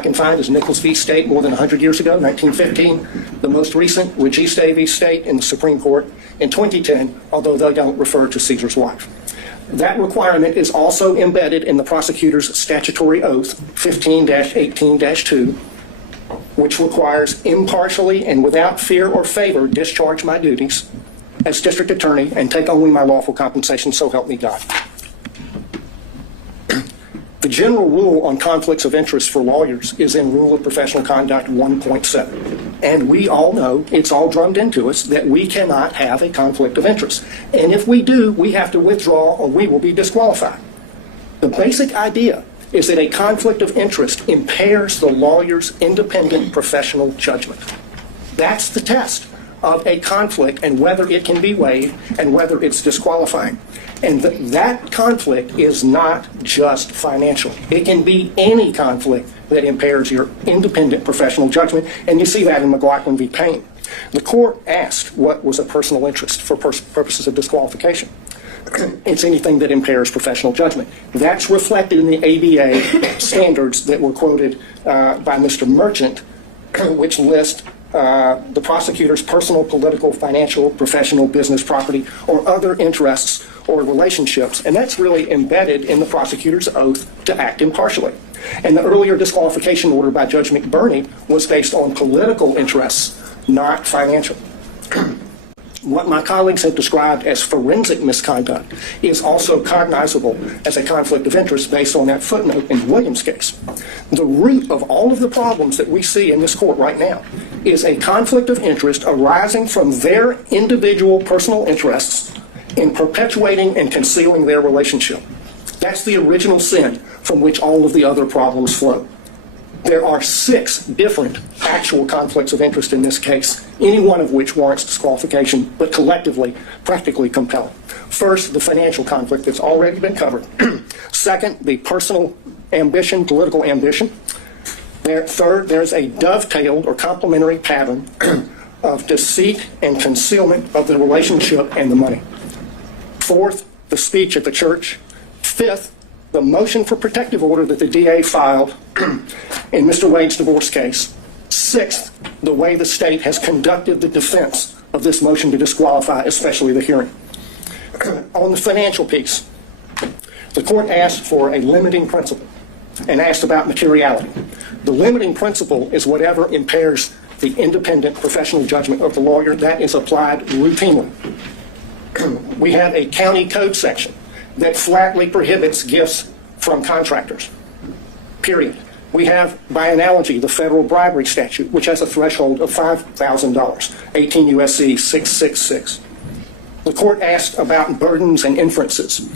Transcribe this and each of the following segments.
I can find is Nichols v. State more than 100 years ago, 1915. The most recent, Registe v. State in the Supreme Court in 2010, although they don't refer to Caesar's wife. That requirement is also embedded in the prosecutor's statutory oath, 15-18-2, which requires impartially and without fear or favor discharge my duties as district attorney and take only my lawful compensation, so help me God. The general rule on conflicts of interest for lawyers is in Rule of Professional Conduct 1.7. And we all know, it's all drummed into us, that we cannot have a conflict of interest. And if we do, we have to withdraw or we will be disqualified. The basic idea is that a conflict of interest impairs the lawyer's independent professional judgment. That's the test of a conflict and whether it can be weighed and whether it's disqualifying. And that conflict is not just financial. It can be any conflict that impairs your independent professional judgment, and you see that in McLaughlin v. Payne. The court asked what was a personal interest for purposes of disqualification. It's anything that impairs professional judgment. That's reflected in the ABA standards that were quoted by Mr. Merchant, which list the prosecutor's personal, political, financial, professional, business, property, or other interests or relationships, and that's really embedded in the prosecutor's oath to act impartially. And the earlier disqualification order by Judge McBurney was based on political interests, not financial. What my colleagues have described as forensic misconduct is also cognizable as a conflict of interest based on that footnote in Williams' case. The root of all of the problems that we see in this court right now is a conflict of interest arising from their individual personal interests in perpetuating and concealing their relationship. That's the original sin from which all of the other problems flow. There are 6 different actual conflicts of interest in this case, any one of which warrants disqualification, but collectively, practically compelling. First, the financial conflict that's already been covered. Second, the personal ambition, political ambition. Third, there's a dovetailed or complementary pattern of deceit and concealment of the relationship and the money. Fourth, the speech at the church. Fifth, the motion for protective order that the DA filed in Mr. Wade's divorce case. Sixth, the way the state has conducted the defense of this motion to disqualify, especially the hearing. On the financial piece, the court asked for a limiting principle and asked about materiality. The limiting principle is whatever impairs the independent professional judgment of the lawyer. That is applied routinely. We have a county code section that flatly prohibits gifts from contractors, period. We have, by analogy, the federal bribery statute, which has a threshold of $5,000, 18 U.S.C. 666. The court asked about burdens and inferences.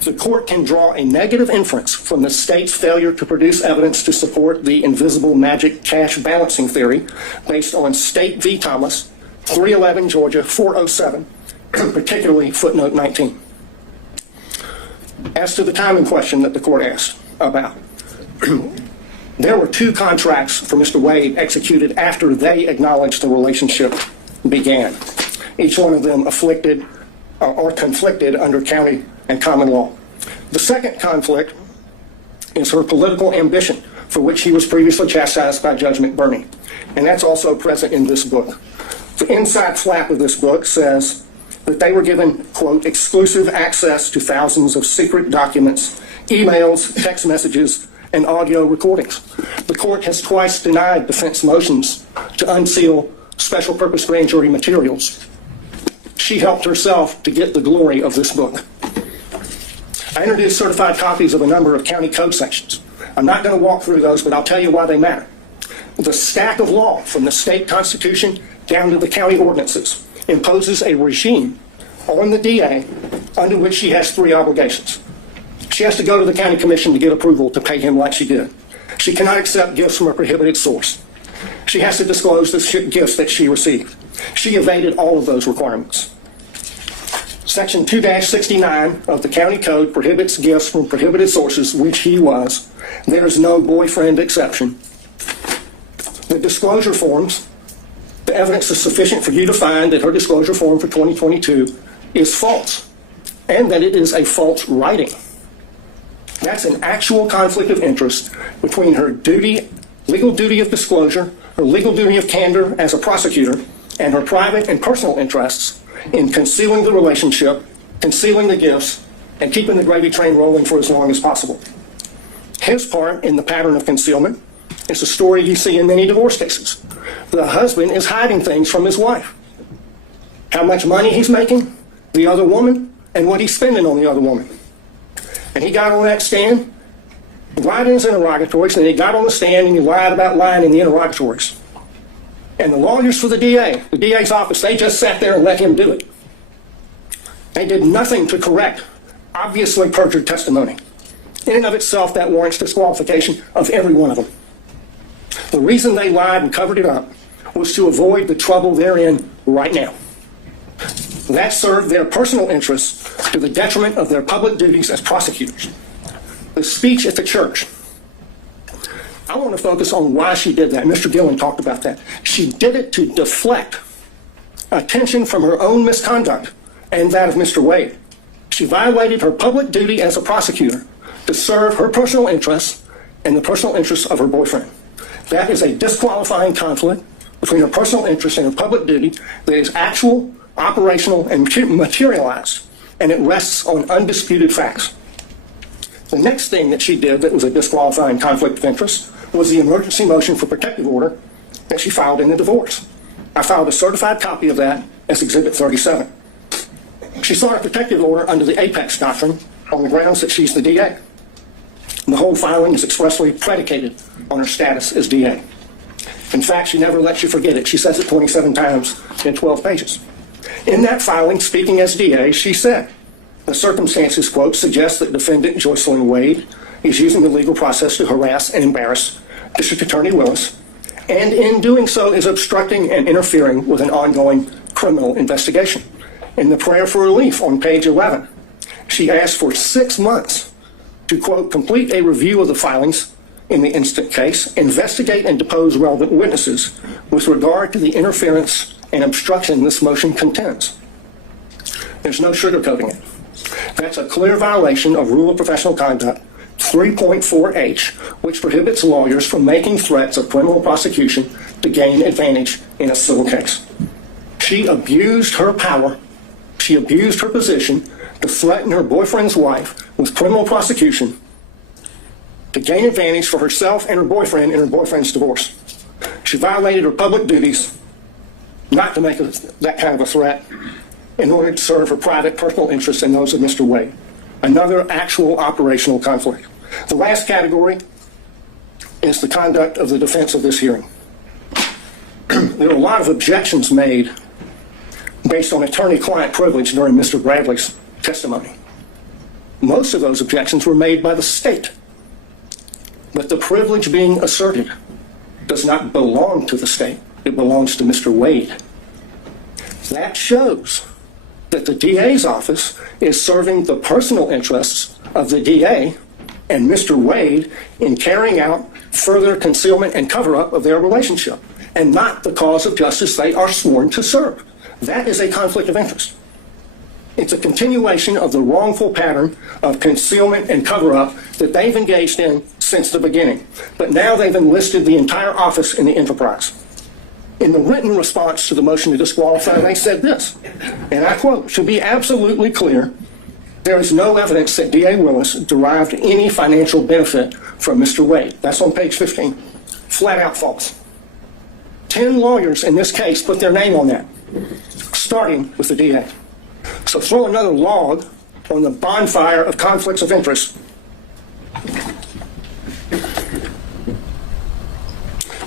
The court can draw a negative inference from the state's failure to produce evidence to support the invisible magic cash balancing theory based on State v. Thomas, 311 Georgia 407, particularly footnote 19. As to the timing question that the court asked about, there were 2 contracts for Mr. Wade executed after they acknowledged the relationship began. Each one of them afflicted or conflicted under county and common law. The second conflict is her political ambition, for which he was previously chastised by Judge McBurney. And that's also present in this book. The inside flap of this book says that they were given, quote, exclusive access to thousands of secret documents, emails, text messages, and audio recordings. The court has twice denied defense motions to unseal special purpose grand jury materials. She helped herself to get the glory of this book. I introduced certified copies of a number of county code sections. I'm not going to walk through those, but I'll tell you why they matter. The stack of law from the state constitution down to the county ordinances imposes a regime on the DA under which she has 3 obligations. She has to go to the county commission to get approval to pay him like she did. She cannot accept gifts from a prohibited source. She has to disclose the gifts that she received. She evaded all of those requirements. Section 2-69 of the county code prohibits gifts from prohibited sources, which he was. There's no boyfriend exception. The disclosure forms, the evidence is sufficient for you to find that her disclosure form for 2022 is false, and that it is a false writing. That's an actual conflict of interest between her duty legal duty of disclosure, her legal duty of candor as a prosecutor, and her private and personal interests in concealing the relationship, concealing the gifts, and keeping the gravy train rolling for as long as possible. His part in the pattern of concealment is a story you see in many divorce cases. The husband is hiding things from his wife. How much money he's making, the other woman, and what he's spending on the other woman. And he got on that stand, lied in his interrogatories, and he got on the stand and he lied about lying in the interrogatories. And the lawyers for the DA's office, they just sat there and let him do it. They did nothing to correct obviously perjured testimony. In and of itself, that warrants disqualification of every one of them. The reason they lied and covered it up was to avoid the trouble they're in right now. That served their personal interests to the detriment of their public duties as prosecutors. The speech at the church. I want to focus on why she did that. Mr. Gillen talked about that. She did it to deflect attention from her own misconduct and that of Mr. Wade. She violated her public duty as a prosecutor to serve her personal interests and the personal interests of her boyfriend. That is a disqualifying conflict between her personal interest and her public duty that is actual, operational, and materialized, and it rests on undisputed facts. The next thing that she did that was a disqualifying conflict of interest was the emergency motion for protective order that she filed in the divorce. I filed a certified copy of that as Exhibit 37. She sought a protective order under the Apex Doctrine on the grounds that she's the DA. The whole filing is expressly predicated on her status as DA. In fact, she never lets you forget it. She says it 27 times in 12 pages. In that filing, speaking as DA, she said, the circumstances, quote, suggest that defendant Joycelyn Wade is using the legal process to harass and embarrass District Attorney Willis, and in doing so is obstructing and interfering with an ongoing criminal investigation. In the prayer for relief on page 11, she asked for 6 months to, quote, complete a review of the filings in the instant case, investigate and depose relevant witnesses with regard to the interference and obstruction this motion contends. There's no sugarcoating it. That's a clear violation of Rule of Professional Conduct 3.4H, which prohibits lawyers from making threats of criminal prosecution to gain advantage in a civil case. She abused her power. She abused her position to threaten her boyfriend's wife with criminal prosecution to gain advantage for herself and her boyfriend in her boyfriend's divorce. She violated her public duties not to make that kind of a threat in order to serve her private personal interests and those of Mr. Wade. Another actual operational conflict. The last category is the conduct of the defense of this hearing. There were a lot of objections made based on attorney-client privilege during Mr. Bradley's testimony. Most of those objections were made by the state. But the privilege being asserted does not belong to the state. It belongs to Mr. Wade. That shows that the DA's office is serving the personal interests of the DA and Mr. Wade in carrying out further concealment and cover-up of their relationship, and not the cause of justice they are sworn to serve. That is a conflict of interest. It's a continuation of the wrongful pattern of concealment and cover-up that they've engaged in since the beginning. But now they've enlisted the entire office in the enterprise. In the written response to the motion to disqualify, they said this, and I quote, "To be absolutely clear, there is no evidence that DA Willis derived any financial benefit from Mr. Wade." That's on page 15. Flat out false. 10 lawyers in this case put their name on that, starting with the DA. So throw another log on the bonfire of conflicts of interest.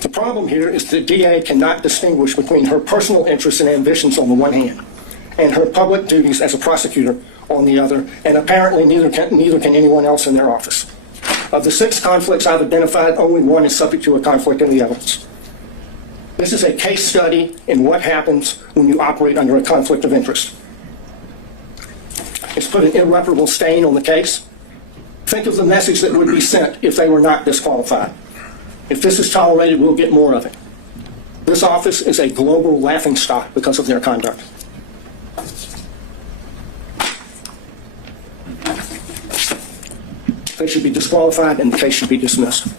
The problem here is the DA cannot distinguish between her personal interests and ambitions on the one hand, and her public duties as a prosecutor on the other, and apparently neither can anyone else in their office. Of the 6 conflicts I've identified, only one is subject to a conflict in the evidence. This is a case study in what happens when you operate under a conflict of interest. It's put an irreparable stain on the case. Think of the message that would be sent if they were not disqualified. If this is tolerated, we'll get more of it. This office is a global laughingstock because of their conduct. They should be disqualified and the case should be dismissed.